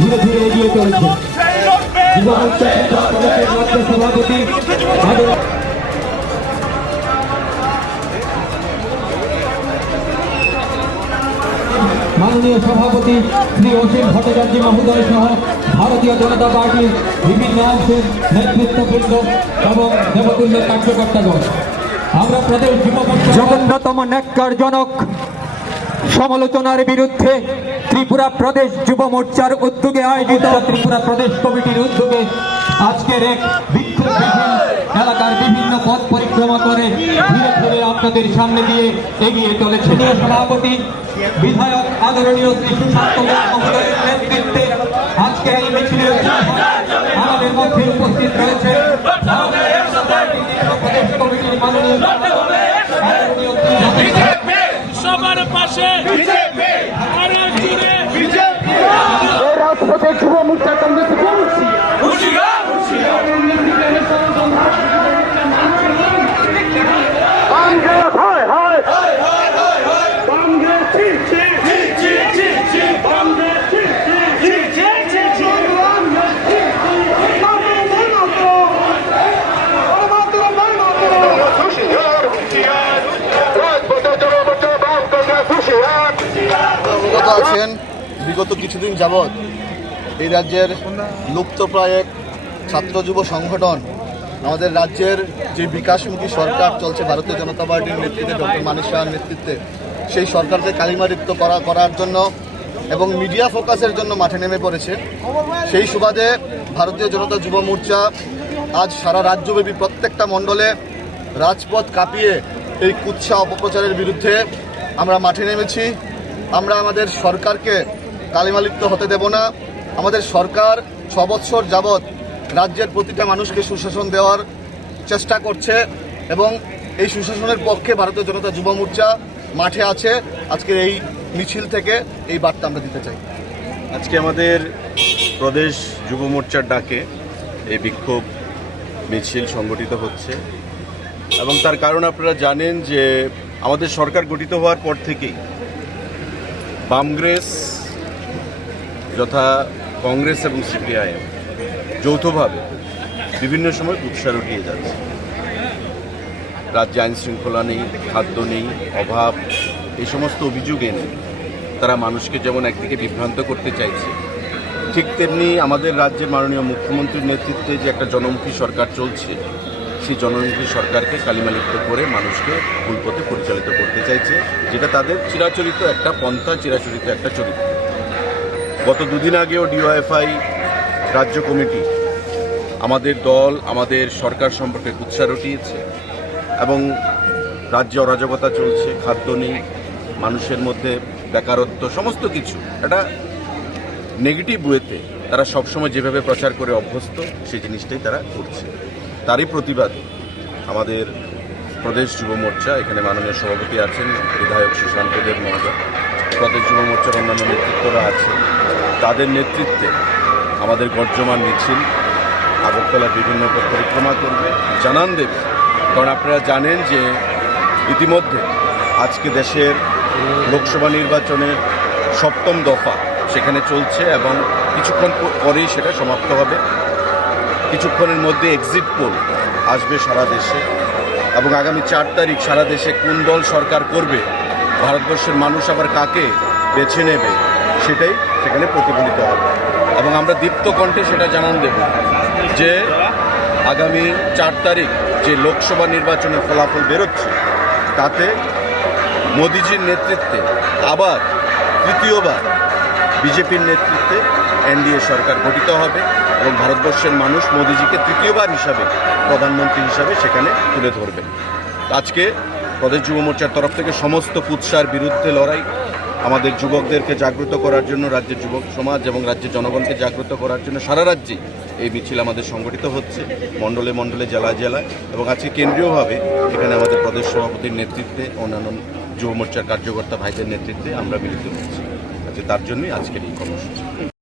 ধীরে ধীরে এগিয়ে চলেছে সভাপতি মাননীয় সভাপতি শ্রী অসীম ভট্টাচার্য মহোদয় সহ ভারতীয় জনতা পার্টির বিভিন্ন অংশের নেতৃত্ববৃন্দ এবং দেবতুল্য কার্যকর্তাগণ, আমরা প্রদেশ যুব মোর্চা জঘন্যতম ন্যাক্কারজনক সমালোচনার বিরুদ্ধে ত্রিপুরা প্রদেশ যুব মোর্চার উদ্যোগে আয়োজিত ত্রিপুরা প্রদেশ কমিটির উদ্যোগে আজকের এক বিক্ষোভবিহীন এলাকার বিভিন্ন পথ পরিক্রমা করে ধীরে ধীরে আপনাদের সামনে দিয়ে এগিয়ে চলেছে। সভাপতি বিধায়ক আদরণীয় শ্রী সুশান্ত মহোদয়ের নেতৃত্বে আজকের এই মিছিলের আমাদের মধ্যে উপস্থিত রয়েছে প্রদেশ কমিটির মাননীয় সবার পাশে রাজপথে যুব মোর্চা কংগ্রেস আছেন বিগত কিছুদিন যাবৎ এই রাজ্যের লুপ্তপ্রায় এক ছাত্র যুব সংগঠন আমাদের রাজ্যের যে বিকাশমুখী সরকার চলছে ভারতীয় জনতা পার্টির নেতৃত্বে ডক্টর মানিক সাহার নেতৃত্বে সেই সরকারকে কালিমালিপ্ত করার জন্য এবং মিডিয়া ফোকাসের জন্য মাঠে নেমে পড়েছে। সেই সুবাদে ভারতীয় জনতা যুব মোর্চা আজ সারা রাজ্যব্যাপী প্রত্যেকটা মণ্ডলে রাজপথ কাঁপিয়ে এই কুৎসা অপপ্রচারের বিরুদ্ধে আমরা মাঠে নেমেছি। আমরা আমাদের সরকারকে কালিমালিপ্ত হতে দেব না। আমাদের সরকার 6 বৎসর যাবৎ রাজ্যের প্রতিটা মানুষকে সুশাসন দেওয়ার চেষ্টা করছে এবং এই সুশাসনের পক্ষে ভারতীয় জনতা যুব মোর্চা মাঠে আছে। আজকের এই মিছিল থেকে এই বার্তা আমরা দিতে চাই। আজকে আমাদের প্রদেশ যুব মোর্চার ডাকে এই বিক্ষোভ মিছিল সংগঠিত হচ্ছে এবং তার কারণ আপনারা জানেন যে আমাদের সরকার গঠিত হওয়ার পর থেকেই বামগ্রেস যথা কংগ্রেস এবং সিপিআইএম যৌথভাবে বিভিন্ন সময় কুৎসা রটিয়ে যাচ্ছে। রাজ্যে আইন শৃঙ্খলা নেই, খাদ্য নেই, অভাব, এই সমস্ত অভিযোগ এনে তারা মানুষকে যেমন একদিকে বিভ্রান্ত করতে চাইছে, ঠিক তেমনি আমাদের রাজ্যের মাননীয় মুখ্যমন্ত্রীর নেতৃত্বে যে একটা জনমুখী সরকার চলছে সেই জনমুখী সরকারকে কালিমালিপ্ত করে মানুষকে ভুল পথে পরিচালিত করতে চাইছে, যেটা তাদের চিরাচরিত একটা পন্থা, চিরাচরিত একটা চরিত্র। গত দুদিন আগেও ডিওয়াইএফআই রাজ্য কমিটি আমাদের দল, আমাদের সরকার সম্পর্কে কুৎসা রটিয়েছে এবং রাজ্যে অরাজকতা চলছে, খাদ্য নেই, মানুষের মধ্যে বেকারত্ব, সমস্ত কিছু একটা নেগেটিভ ওয়েতে তারা সবসময় যেভাবে প্রচার করে অভ্যস্ত সেই জিনিসটাই তারা করছে। তারই প্রতিবাদে আমাদের প্রদেশ যুব মোর্চা, এখানে মাননীয় সভাপতি আছেন বিধায়ক সুশান্ত দেব মহোদয়, প্রদেশ যুব মোর্চার অন্যান্য নেতৃত্বরা আছেন, তাদের নেতৃত্বে আমাদের গর্জমান মিছিল আগরতলার বিভিন্ন পরিক্রমা করবে, জানান দেবে। কারণ আপনারা জানেন যে ইতিমধ্যে আজকে দেশের লোকসভা নির্বাচনের 7ম দফা সেখানে চলছে এবং কিছুক্ষণ পরেই সেটা সমাপ্ত হবে। কিছুক্ষণের মধ্যে এক্সিট পোল আসবে সারা দেশে এবং আগামী 4 তারিখ সারা দেশে কোন দল সরকার করবে, ভারতবর্ষের মানুষ আবার কাকে বেছে নেবে, সেটাই সেখানে প্রতিফলিত হবে। এবং আমরা দীপ্ত কণ্ঠে সেটা জানান দেব যে আগামী 4 তারিখ যে লোকসভা নির্বাচনের ফলাফল বেরোচ্ছে তাতে মোদিজির নেতৃত্বে আবার তৃতীয়বার বিজেপির নেতৃত্বে এনডিএ সরকার গঠিত হবে এবং ভারতবর্ষের মানুষ মোদিজিকে তৃতীয়বার হিসাবে প্রধানমন্ত্রী হিসাবে সেখানে তুলে ধরবেন। আজকে প্রদেশ যুব মোর্চার তরফ থেকে সমস্ত কুৎসার বিরুদ্ধে লড়াই, আমাদের যুবকদেরকে জাগ্রত করার জন্য, রাজ্যের যুবক সমাজ এবং রাজ্যের জনগণকে জাগ্রত করার জন্য সারা রাজ্যে এই মিছিল আমাদের সংগঠিত হচ্ছে, মণ্ডলে মণ্ডলে, জেলায় জেলায়, এবং আজকে কেন্দ্রীয়ভাবে এখানে আমাদের প্রদেশ সভাপতির নেতৃত্বে, অন্যান্য যুব মোর্চার কার্যকর্তা ভাইদের নেতৃত্বে আমরা মিলিত হচ্ছি। তার জন্যই আজকের এই কর্মসূচি।